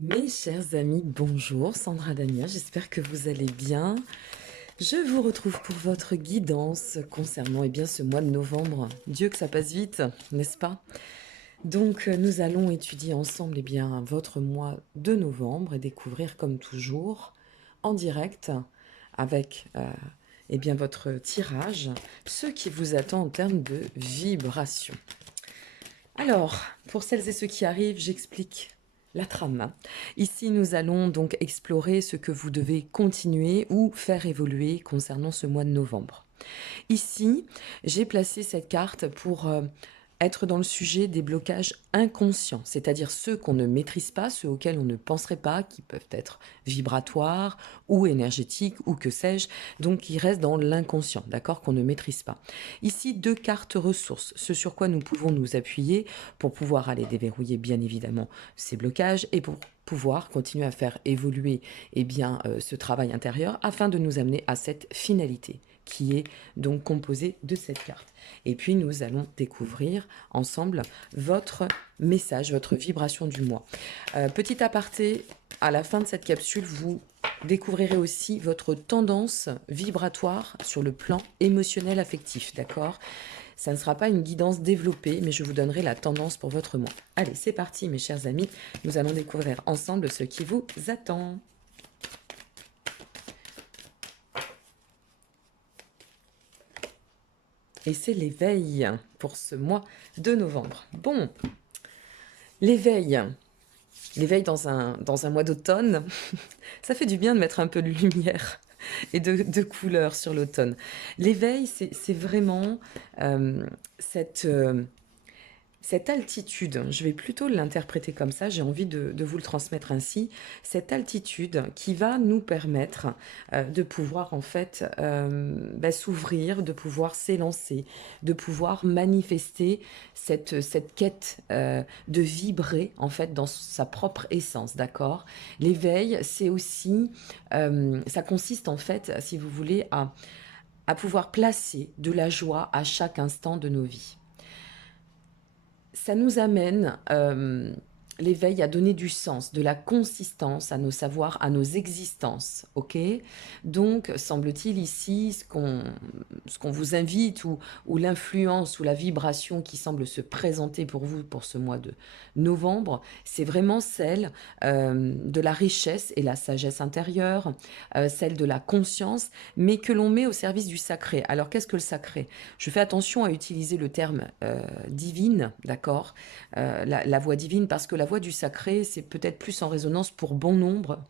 Mes chers amis, bonjour, Sandra Dania, j'espère que vous allez bien. Je vous retrouve pour votre guidance concernant ce mois de novembre. Dieu que ça passe vite, n'est-ce pas? Donc nous allons étudier ensemble votre mois de novembre et découvrir comme toujours en direct avec votre tirage ce qui vous attend en termes de vibration. Alors, pour celles et ceux qui arrivent, j'explique la trame. Ici, nous allons donc explorer ce que vous devez continuer ou faire évoluer concernant ce mois de novembre. Ici, j'ai placé cette carte pour être dans le sujet des blocages inconscients, c'est-à-dire ceux qu'on ne maîtrise pas, ceux auxquels on ne penserait pas, qui peuvent être vibratoires ou énergétiques ou que sais-je, donc qui restent dans l'inconscient, d'accord, qu'on ne maîtrise pas. Ici, deux cartes ressources, ce sur quoi nous pouvons nous appuyer pour pouvoir aller déverrouiller bien évidemment ces blocages et pour pouvoir continuer à faire évoluer ce travail intérieur afin de nous amener à cette finalité qui est donc composée de cette carte. Et puis nous allons découvrir ensemble votre message, votre vibration du mois. Petit aparté, à la fin de cette capsule, vous découvrirez aussi votre tendance vibratoire sur le plan émotionnel affectif, d'accord? Ça ne sera pas une guidance développée, mais je vous donnerai la tendance pour votre mois. Allez, c'est parti mes chers amis, nous allons découvrir ensemble ce qui vous attend. Et c'est l'éveil pour ce mois de novembre. Bon, l'éveil. L'éveil dans un mois d'automne, ça fait du bien de mettre un peu de lumière et de couleur sur l'automne. L'éveil, c'est vraiment euh, cette, euh, cette altitude, je vais plutôt l'interpréter comme ça, j'ai envie de vous le transmettre ainsi, cette altitude qui va nous permettre de pouvoir en fait s'ouvrir, de pouvoir s'élancer, de pouvoir manifester cette quête de vibrer en fait dans sa propre essence, d'accord? L'éveil, c'est aussi, ça consiste en fait, si vous voulez, à pouvoir placer de la joie à chaque instant de nos vies. Ça nous amène, l'éveil, à donner du sens, de la consistance à nos savoirs, à nos existences, ok? Donc, semble-t-il ici, ce qu'on vous invite ou l'influence ou la vibration qui semble se présenter pour vous pour ce mois de novembre, c'est vraiment celle de la richesse et la sagesse intérieure, celle de la conscience, mais que l'on met au service du sacré. Alors, qu'est-ce que le sacré? Je fais attention à utiliser le terme divine, d'accord, la voix divine, parce que la voix du sacré, c'est peut-être plus en résonance pour bon nombre.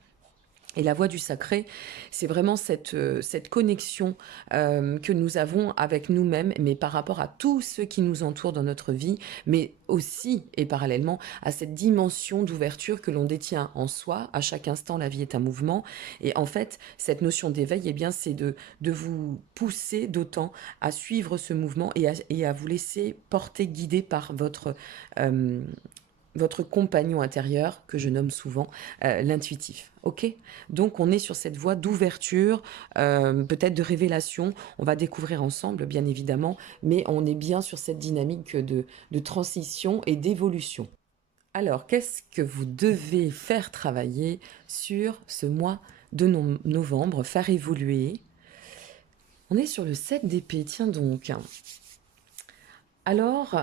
Et la voix du sacré, c'est vraiment cette connexion que nous avons avec nous-mêmes, mais par rapport à tout ce qui nous entoure dans notre vie, mais aussi et parallèlement à cette dimension d'ouverture que l'on détient en soi. À chaque instant, la vie est un mouvement. Et en fait, cette notion d'éveil, c'est de vous pousser d'autant à suivre ce mouvement et à vous laisser porter, guider par euh, votre compagnon intérieur, que je nomme souvent l'intuitif. Ok? Donc on est sur cette voie d'ouverture, peut-être de révélation. On va découvrir ensemble, bien évidemment, mais on est bien sur cette dynamique de transition et d'évolution. Alors, qu'est-ce que vous devez faire travailler sur ce mois de novembre, faire évoluer? On est sur le 7 d'épée, tiens donc. Alors,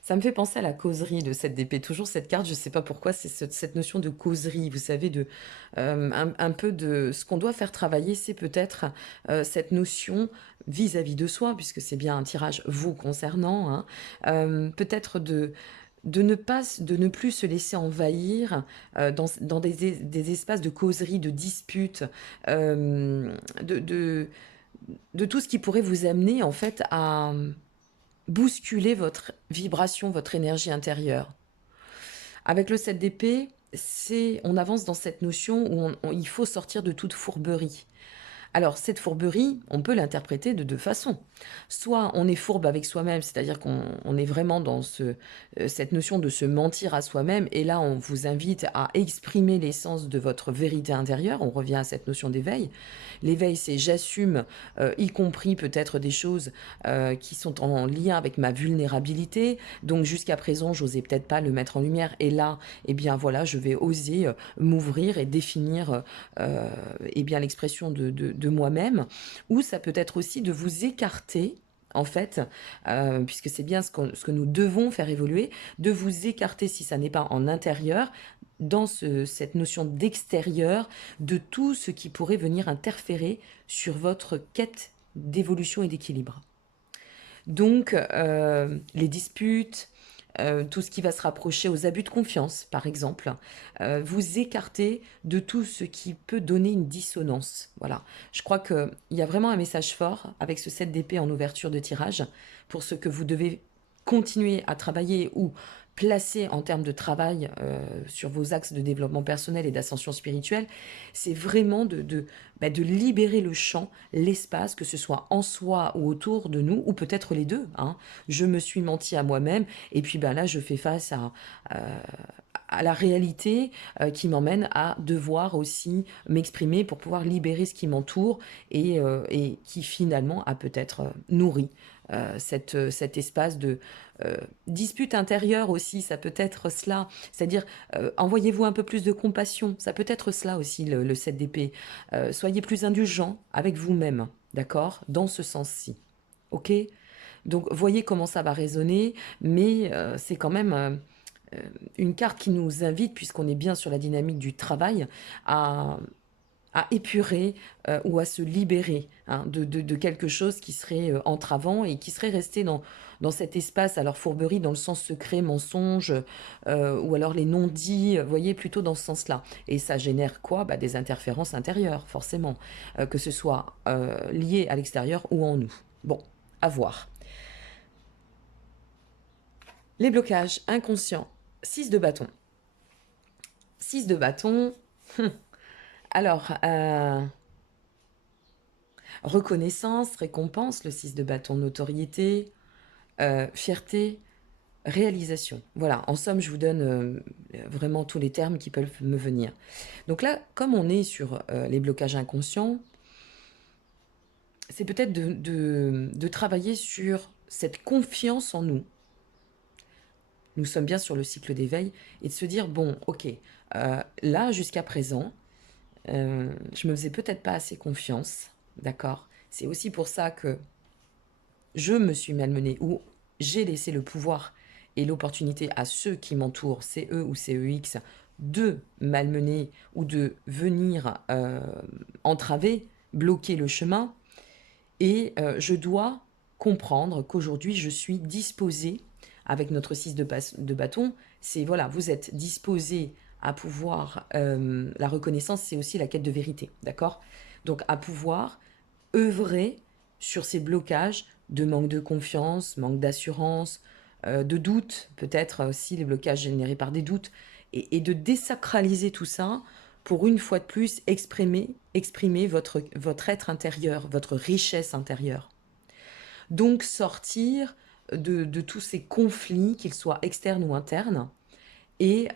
ça me fait penser à la causerie de cette DP. Toujours cette carte, je ne sais pas pourquoi, c'est cette notion de causerie, vous savez, un peu de ce qu'on doit faire travailler, c'est peut-être cette notion vis-à-vis de soi, puisque c'est bien un tirage vous concernant, hein, peut-être de ne plus se laisser envahir dans des espaces de causerie, de disputes, de, de, de tout ce qui pourrait vous amener en fait à bousculer votre vibration, votre énergie intérieure. Avec le 7 d'épée, on avance dans cette notion où il faut sortir de toute fourberie. Alors, cette fourberie, on peut l'interpréter de deux façons. Soit on est fourbe avec soi-même, c'est-à-dire qu'on est vraiment dans cette notion de se mentir à soi-même, et là, on vous invite à exprimer l'essence de votre vérité intérieure. On revient à cette notion d'éveil. L'éveil, c'est j'assume, y compris peut-être des choses qui sont en lien avec ma vulnérabilité. Donc, jusqu'à présent, j'osais peut-être pas le mettre en lumière, et là, eh bien voilà, je vais oser m'ouvrir et définir eh bien l'expression de moi-même, ou ça peut être aussi de vous écarter, en fait, puisque c'est bien ce que nous devons faire évoluer, de vous écarter si ça n'est pas en intérieur, dans cette notion d'extérieur, de tout ce qui pourrait venir interférer sur votre quête d'évolution et d'équilibre. Donc, les disputes, tout ce qui va se rapprocher aux abus de confiance, par exemple, vous écartez de tout ce qui peut donner une dissonance. Voilà. Je crois qu'il y a vraiment un message fort avec ce 7 d'épée en ouverture de tirage pour ce que vous devez continuer à travailler ou placer en termes de travail sur vos axes de développement personnel et d'ascension spirituelle. C'est vraiment de libérer le champ, l'espace, que ce soit en soi ou autour de nous, ou peut-être les deux, hein. Je me suis menti à moi-même, et puis ben là, je fais face à la réalité qui m'emmène à devoir aussi m'exprimer pour pouvoir libérer ce qui m'entoure et qui finalement a peut-être nourri cet espace de dispute intérieure aussi, ça peut être cela. C'est-à-dire, envoyez-vous un peu plus de compassion, ça peut être cela aussi le 7 d'épée. Soyez plus indulgent avec vous-même, d'accord? Dans ce sens-ci, ok? Donc, voyez comment ça va résonner, mais c'est quand même une carte qui nous invite, puisqu'on est bien sur la dynamique du travail, à, à épurer ou à se libérer hein, de quelque chose qui serait entravant et qui serait resté dans cet espace, alors fourberie dans le sens secret, mensonge, ou alors les non-dits, vous voyez, plutôt dans ce sens-là. Et ça génère quoi? Bah, des interférences intérieures, forcément, que ce soit lié à l'extérieur ou en nous. Bon, à voir. Les blocages inconscients. 6 de bâton. 6 de bâton. Alors, reconnaissance, récompense, le 6 de bâton, notoriété, fierté, réalisation. Voilà, en somme, je vous donne vraiment tous les termes qui peuvent me venir. Donc là, comme on est sur les blocages inconscients, c'est peut-être de travailler sur cette confiance en nous. Nous sommes bien sur le cycle d'éveil et de se dire, bon, ok, là, jusqu'à présent, je me faisais peut-être pas assez confiance, d'accord? C'est aussi pour ça que je me suis malmenée ou j'ai laissé le pouvoir et l'opportunité à ceux qui m'entourent, CE ou CEX, de malmener ou de venir entraver, bloquer le chemin. Et je dois comprendre qu'aujourd'hui, je suis disposée, avec notre 6 de bâton, c'est voilà, vous êtes disposé à pouvoir, la reconnaissance, c'est aussi la quête de vérité, d'accord? Donc à pouvoir œuvrer sur ces blocages de manque de confiance, manque d'assurance, de doute, peut-être aussi les blocages générés par des doutes, et de désacraliser tout ça pour une fois de plus exprimer votre être intérieur, votre richesse intérieure. Donc sortir de tous ces conflits, qu'ils soient externes ou internes, et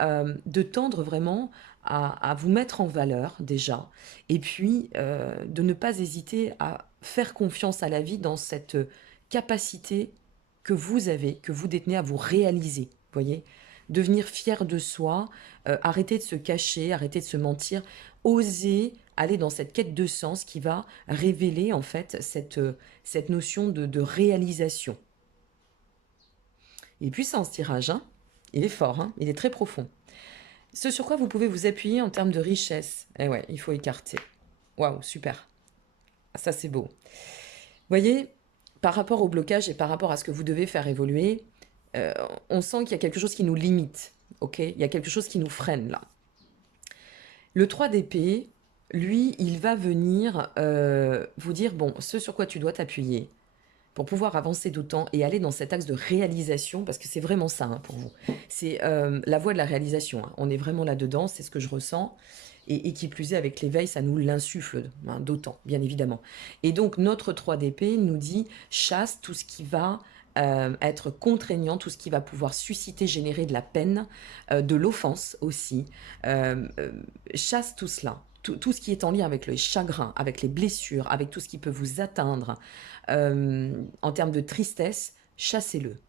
de tendre vraiment à vous mettre en valeur déjà, et puis de ne pas hésiter à faire confiance à la vie dans cette capacité que vous avez, que vous détenez à vous réaliser, voyez, devenir fier de soi, arrêter de se cacher, arrêter de se mentir, oser aller dans cette quête de sens qui va révéler en fait cette notion de réalisation. Il est puissant ce tirage, hein, il est fort, hein, il est très profond. Ce sur quoi vous pouvez vous appuyer en termes de richesse. Eh ouais, il faut écarter. Waouh, super. Ça, c'est beau. Vous voyez, par rapport au blocage et par rapport à ce que vous devez faire évoluer, on sent qu'il y a quelque chose qui nous limite. Ok, il y a quelque chose qui nous freine là. Le 3 d'épée, lui, il va venir vous dire, bon, ce sur quoi tu dois t'appuyer pour pouvoir avancer d'autant et aller dans cet axe de réalisation, parce que c'est vraiment ça hein, pour vous. C'est la voie de la réalisation. Hein. On est vraiment là-dedans, c'est ce que je ressens. Et qui plus est, avec l'éveil, ça nous l'insuffle, hein, d'autant, bien évidemment. Et donc, notre 3 d'épée nous dit chasse tout ce qui va être contraignant, tout ce qui va pouvoir susciter, générer de la peine, de l'offense aussi. Euh, euh, chasse tout cela. Tout ce qui est en lien avec le chagrin, avec les blessures, avec tout ce qui peut vous atteindre en termes de tristesse, chassez-le.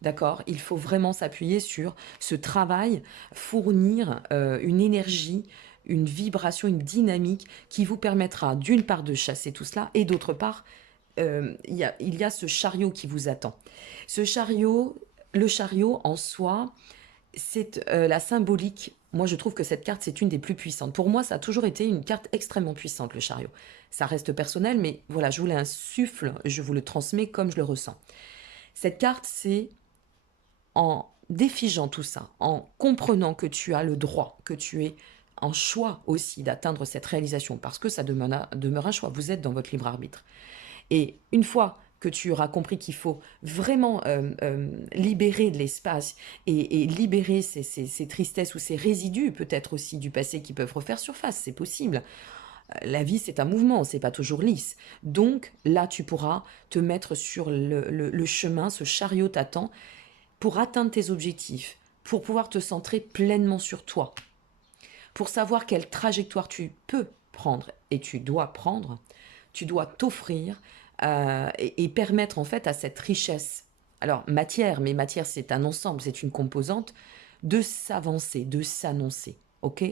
D'accord? Il faut vraiment s'appuyer sur ce travail, fournir une énergie, une vibration, une dynamique qui vous permettra d'une part de chasser tout cela et d'autre part, il y a ce chariot qui vous attend. Ce chariot, le chariot en soi, c'est la symbolique. Moi, je trouve que cette carte, c'est une des plus puissantes. Pour moi, ça a toujours été une carte extrêmement puissante, le chariot. Ça reste personnel, mais voilà, je vous l'insuffle, je vous le transmets comme je le ressens. Cette carte, c'est en défigeant tout ça, en comprenant que tu as le droit, que tu es en choix aussi d'atteindre cette réalisation, parce que ça demeure un choix, vous êtes dans votre libre arbitre. Et une fois que tu auras compris qu'il faut vraiment libérer de l'espace et libérer ces tristesses ou ces résidus peut-être aussi du passé qui peuvent refaire surface, c'est possible. La vie, c'est un mouvement, c'est pas toujours lisse. Donc là, tu pourras te mettre sur le chemin, ce chariot t'attend pour atteindre tes objectifs, pour pouvoir te centrer pleinement sur toi, pour savoir quelle trajectoire tu peux prendre et tu dois prendre, tu dois t'offrir et permettre en fait à cette richesse, alors matière, mais matière c'est un ensemble, c'est une composante, de s'avancer, de s'annoncer, ok?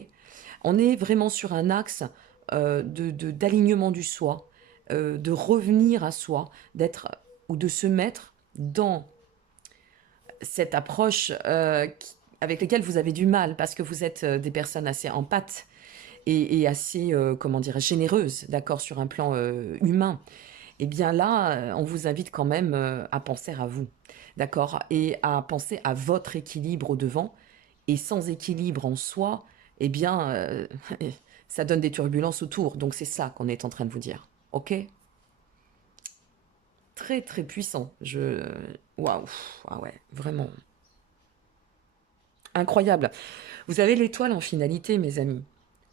On est vraiment sur un axe d'alignement du soi, de revenir à soi, d'être ou de se mettre dans cette approche avec laquelle vous avez du mal parce que vous êtes des personnes assez empathes et assez, comment dire, généreuses, d'accord, sur un plan humain. Eh bien là, on vous invite quand même à penser à vous, d'accord, et à penser à votre équilibre au devant. Et sans équilibre en soi, eh bien, ça donne des turbulences autour. Donc c'est ça qu'on est en train de vous dire, ok? Très très puissant. Waouh, ah ouais, vraiment incroyable. Vous avez l'étoile en finalité, mes amis.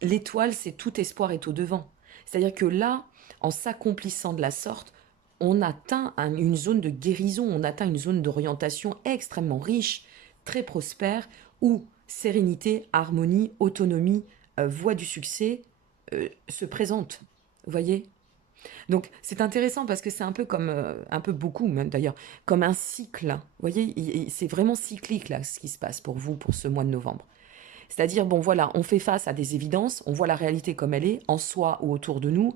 L'étoile, c'est tout espoir est au devant. C'est-à-dire que là, en s'accomplissant de la sorte, on atteint une zone de guérison, on atteint une zone d'orientation extrêmement riche, très prospère, où sérénité, harmonie, autonomie, voie du succès se présentent. Vous voyez? Donc c'est intéressant parce que c'est un peu comme, un peu beaucoup même d'ailleurs, comme un cycle. Vous voyez, c'est vraiment cyclique là ce qui se passe pour vous pour ce mois de novembre. C'est-à-dire, bon voilà, on fait face à des évidences, on voit la réalité comme elle est, en soi ou autour de nous,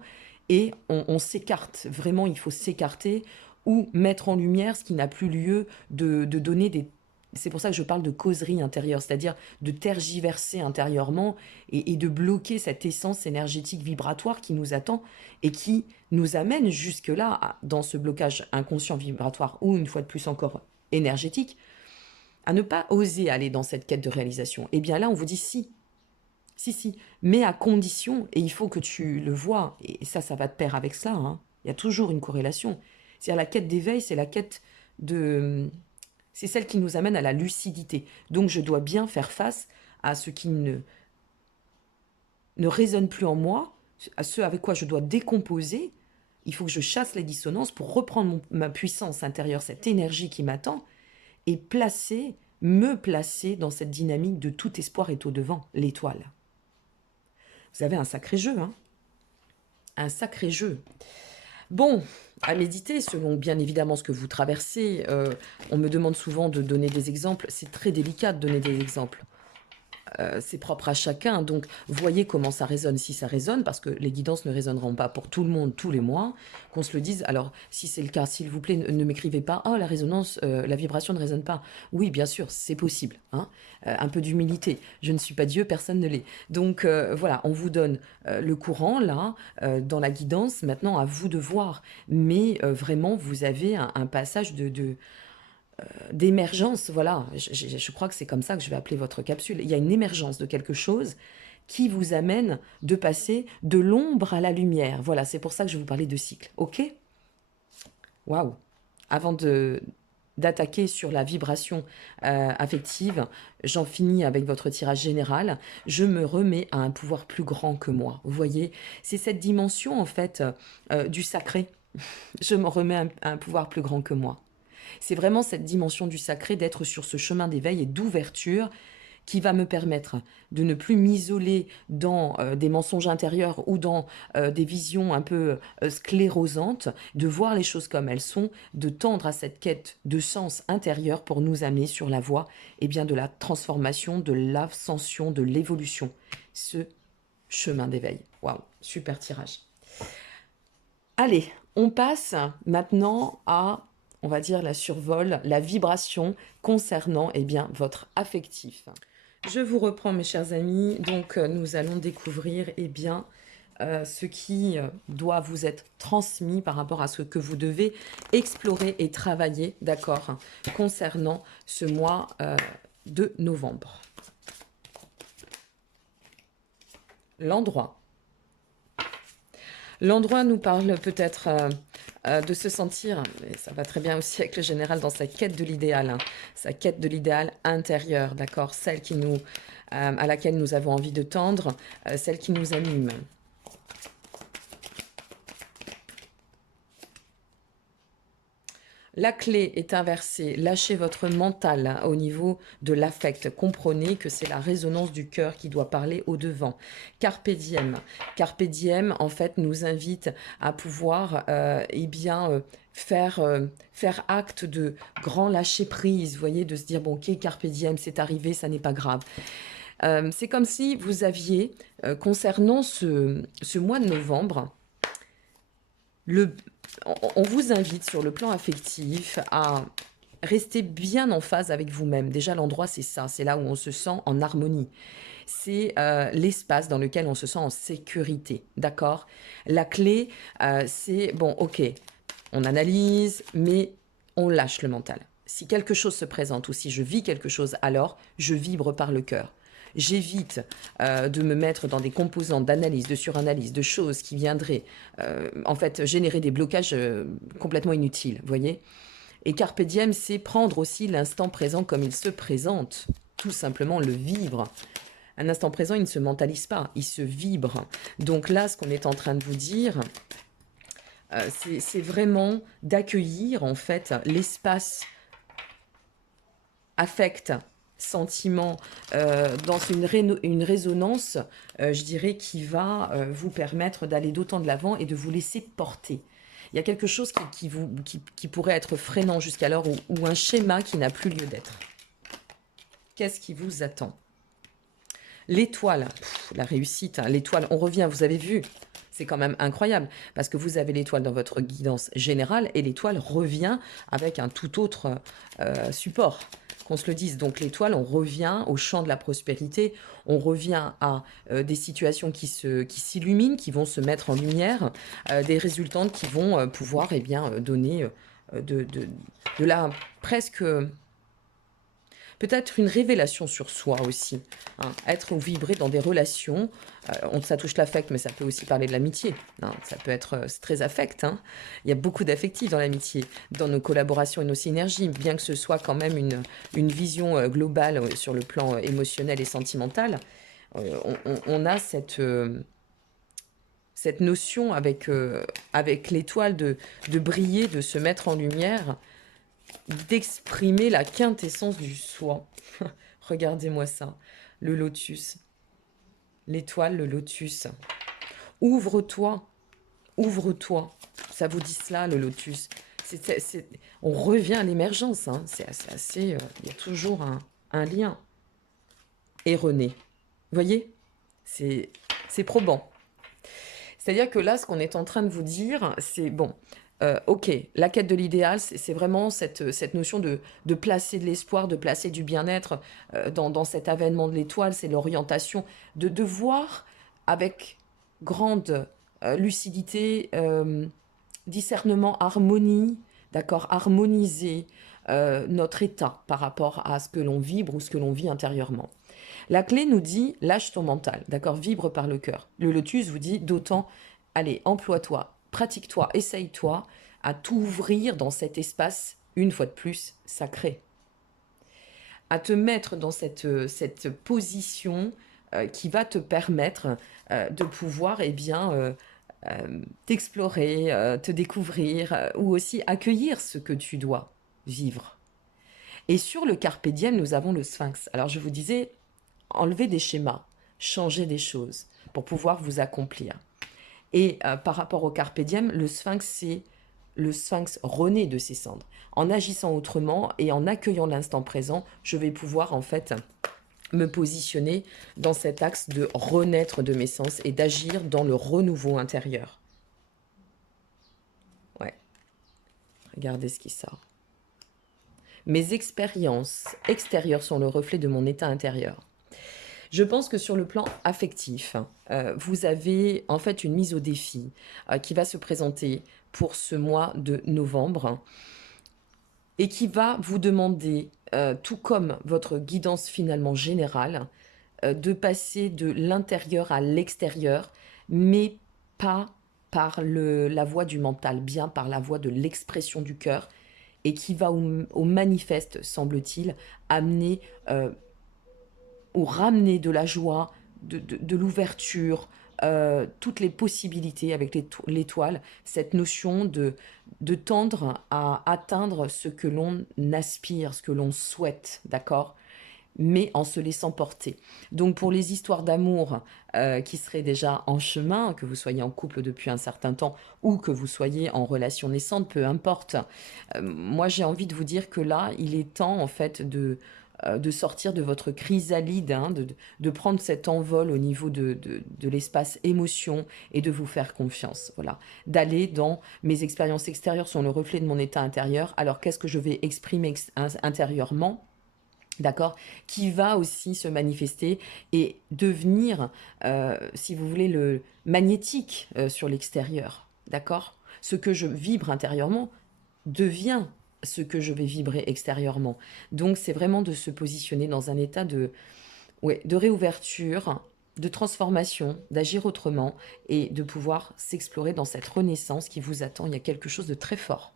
et on s'écarte. Vraiment, il faut s'écarter ou mettre en lumière ce qui n'a plus lieu de donner des... C'est pour ça que je parle de causerie intérieure, c'est-à-dire de tergiverser intérieurement et de bloquer cette essence énergétique vibratoire qui nous attend et qui nous amène jusque-là, dans ce blocage inconscient vibratoire ou une fois de plus encore énergétique, à ne pas oser aller dans cette quête de réalisation. Et bien là, on vous dit si, si, mais à condition, et il faut que tu le vois, et ça va de pair avec ça, hein, il y a toujours une corrélation. C'est-à-dire la quête d'éveil, c'est la quête de... C'est celle qui nous amène à la lucidité. Donc je dois bien faire face à ce qui ne résonne plus en moi, à ce avec quoi je dois décomposer. Il faut que je chasse les dissonances pour reprendre ma puissance intérieure, cette énergie qui m'attend, et me placer dans cette dynamique de tout espoir est au devant, l'étoile. Vous avez un sacré jeu, hein? Un sacré jeu. Bon, à méditer selon bien évidemment ce que vous traversez. On me demande souvent de donner des exemples. C'est très délicat de donner des exemples. C'est propre à chacun, donc voyez comment ça résonne, si ça résonne, parce que les guidances ne résonneront pas pour tout le monde tous les mois, qu'on se le dise. Alors, si c'est le cas, s'il vous plaît, ne m'écrivez pas « Oh, la résonance, la vibration ne résonne pas ». Oui, bien sûr, c'est possible, hein. Un peu d'humilité. Je ne suis pas Dieu, personne ne l'est. Donc, voilà, on vous donne le courant, là, dans la guidance. Maintenant, à vous de voir. Mais vraiment, vous avez un passage d'émergence, voilà, je crois que c'est comme ça que je vais appeler votre capsule. Il y a une émergence de quelque chose qui vous amène de passer de l'ombre à la lumière. Voilà, c'est pour ça que je vous parlais de cycle, ok? Waouh! Avant d'attaquer sur la vibration affective, j'en finis avec votre tirage général, je me remets à un pouvoir plus grand que moi. Vous voyez, c'est cette dimension en fait du sacré. Je me remets à un pouvoir plus grand que moi. C'est vraiment cette dimension du sacré d'être sur ce chemin d'éveil et d'ouverture qui va me permettre de ne plus m'isoler dans des mensonges intérieurs ou dans des visions un peu sclérosantes, de voir les choses comme elles sont, de tendre à cette quête de sens intérieur pour nous amener sur la voie bien, de la transformation, de l'ascension, de l'évolution. Ce chemin d'éveil. Waouh, super tirage. Allez, on passe maintenant à, on va dire, la survol, la vibration concernant bien, votre affectif. Je vous reprends mes chers amis, donc nous allons découvrir bien, ce qui doit vous être transmis par rapport à ce que vous devez explorer et travailler, d'accord, concernant ce mois de novembre. L'endroit. L'endroit nous parle peut-être de se sentir, et ça va très bien aussi avec le général, dans sa quête de l'idéal, hein, sa quête de l'idéal intérieur, d'accord, celle qui nous, à laquelle nous avons envie de tendre, celle qui nous anime. La clé est inversée. Lâchez votre mental hein, au niveau de l'affect. Comprenez que c'est la résonance du cœur qui doit parler au devant. Carpe diem. Carpe diem, en fait, nous invite à pouvoir faire acte de grand lâcher prise. Vous voyez, de se dire, bon, ok, carpe diem, c'est arrivé, ça n'est pas grave. C'est comme si vous aviez, concernant ce mois de novembre, on vous invite sur le plan affectif à rester bien en phase avec vous-même. Déjà, l'endroit, c'est ça, c'est là où on se sent en harmonie. C'est l'espace dans lequel on se sent en sécurité, d'accord? La clé, c'est, bon, ok, on analyse, mais on lâche le mental. Si quelque chose se présente ou si je vis quelque chose, alors je vibre par le cœur. J'évite de me mettre dans des composants d'analyse, de suranalyse, de choses qui viendraient en fait générer des blocages complètement inutiles, vous voyez. Et Carpe Diem, c'est prendre aussi l'instant présent comme il se présente, tout simplement le vivre. Un instant présent, il ne se mentalise pas, il se vibre. Donc là, ce qu'on est en train de vous dire, c'est vraiment d'accueillir en fait l'espace affect, sentiment, dans une résonance, je dirais, qui va vous permettre d'aller d'autant de l'avant et de vous laisser porter. Il y a quelque chose qui pourrait être freinant jusqu'alors ou un schéma qui n'a plus lieu d'être. Qu'est-ce qui vous attend? L'étoile, la réussite, hein, l'étoile, on revient, vous avez vu, c'est quand même incroyable, parce que vous avez l'étoile dans votre guidance générale et l'étoile revient avec un tout autre support. Qu'on se le dise. Donc l'étoile, on revient au champ de la prospérité, on revient à des situations qui s'illuminent, qui vont se mettre en lumière, des résultantes qui vont pouvoir donner de la presque... Peut-être une révélation sur soi aussi. Hein. Être ou vibrer dans des relations, ça touche l'affect, mais ça peut aussi parler de l'amitié. Hein. Ça peut être très affect. Hein. Il y a beaucoup d'affectifs dans l'amitié, dans nos collaborations et nos synergies, bien que ce soit quand même une vision globale sur le plan émotionnel et sentimental. On a cette notion avec l'étoile de briller, de se mettre en lumière, d'exprimer la quintessence du soi. Regardez-moi ça, le lotus, l'étoile, le lotus. Ouvre-toi, ouvre-toi. Ça vous dit cela, le lotus. On revient à l'émergence, hein. C'est assez... il y a toujours un lien. Erroné. Vous voyez? C'est probant. C'est-à-dire que là, ce qu'on est en train de vous dire, c'est bon... ok, la quête de l'idéal, c'est vraiment cette notion de placer de l'espoir, de placer du bien-être dans cet avènement de l'étoile, c'est l'orientation, de voir avec grande lucidité, discernement, harmonie, d'accord, harmoniser notre état par rapport à ce que l'on vibre ou ce que l'on vit intérieurement. La clé nous dit, lâche ton mental, d'accord, vibre par le cœur. Le lotus vous dit d'autant, allez, emploie-toi, pratique-toi, essaye-toi à t'ouvrir dans cet espace une fois de plus, sacrée. À te mettre dans cette position qui va te permettre de pouvoir, eh bien, t'explorer, te découvrir, ou aussi accueillir ce que tu dois vivre. Et sur le carpe diem, nous avons le sphinx. Alors je vous disais, enlever des schémas, changer des choses pour pouvoir vous accomplir. Et par rapport au carpe diem, le sphinx, c'est le sphinx renaît de ses cendres. En agissant autrement et en accueillant l'instant présent, je vais pouvoir en fait me positionner dans cet axe de renaître de mes sens et d'agir dans le renouveau intérieur. Ouais, regardez ce qui sort. Mes expériences extérieures sont le reflet de mon état intérieur. Je pense que sur le plan affectif, vous avez en fait une mise au défi qui va se présenter pour ce mois de novembre et qui va vous demander, tout comme votre guidance finalement générale, de passer de l'intérieur à l'extérieur, mais pas par la voie du mental, bien par la voie de l'expression du cœur, et qui va au manifeste, semble-t-il, amener ou ramener de la joie, de l'ouverture, toutes les possibilités avec l'étoile, cette notion de tendre à atteindre ce que l'on aspire, ce que l'on souhaite, d'accord? Mais en se laissant porter. Donc pour les histoires d'amour qui seraient déjà en chemin, que vous soyez en couple depuis un certain temps ou que vous soyez en relation naissante, peu importe, moi j'ai envie de vous dire que là, il est temps en fait de sortir de votre chrysalide, hein, de prendre cet envol au niveau de l'espace émotion et de vous faire confiance. Voilà. D'aller dans mes expériences extérieures sont le reflet de mon état intérieur. Alors qu'est-ce que je vais exprimer intérieurement? D'accord, qui va aussi se manifester et devenir, si vous voulez, le magnétique sur l'extérieur. D'accord, ce que je vibre intérieurement devient ce que je vais vibrer extérieurement. Donc c'est vraiment de se positionner dans un état ouais, de réouverture, de transformation, d'agir autrement et de pouvoir s'explorer dans cette renaissance qui vous attend. Il y a quelque chose de très fort.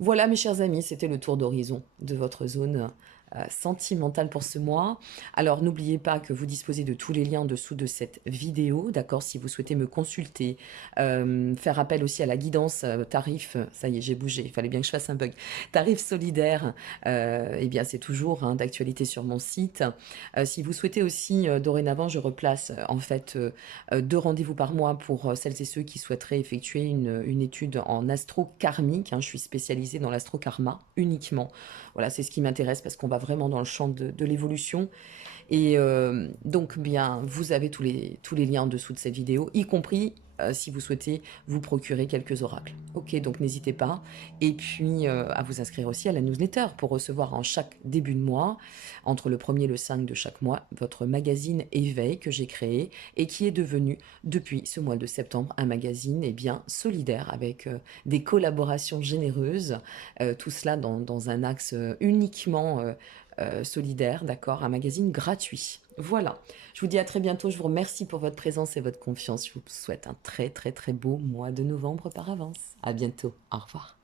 Voilà mes chers amis, c'était le tour d'horizon de votre zone sentimentale pour ce mois. Alors n'oubliez pas que vous disposez de tous les liens en dessous de cette vidéo, d'accord? Si vous souhaitez me consulter, faire appel aussi à la guidance tarif, ça y est j'ai bougé, il fallait bien que je fasse un bug, tarif solidaire, eh bien c'est toujours hein, d'actualité sur mon site. Si vous souhaitez aussi, dorénavant je replace en fait 2 rendez-vous par mois pour celles et ceux qui souhaiteraient effectuer une étude en astro karmique, hein, je suis spécialisée dans l'astro-karma uniquement. Voilà, c'est ce qui m'intéresse parce qu'on va vraiment dans le champ de l'évolution. Et donc, bien, vous avez tous les liens en dessous de cette vidéo, y compris si vous souhaitez vous procurer quelques oracles. Ok, donc n'hésitez pas. Et puis, à vous inscrire aussi à la newsletter pour recevoir en chaque début de mois, entre le 1er et le 5 de chaque mois, votre magazine Éveil que j'ai créé et qui est devenu, depuis ce mois de septembre, un magazine eh bien, solidaire avec des collaborations généreuses, tout cela dans un axe uniquement solidaire, d'accord, un magazine gratuit. Voilà, je vous dis à très bientôt, je vous remercie pour votre présence et votre confiance, je vous souhaite un très très très beau mois de novembre par avance. À bientôt, au revoir.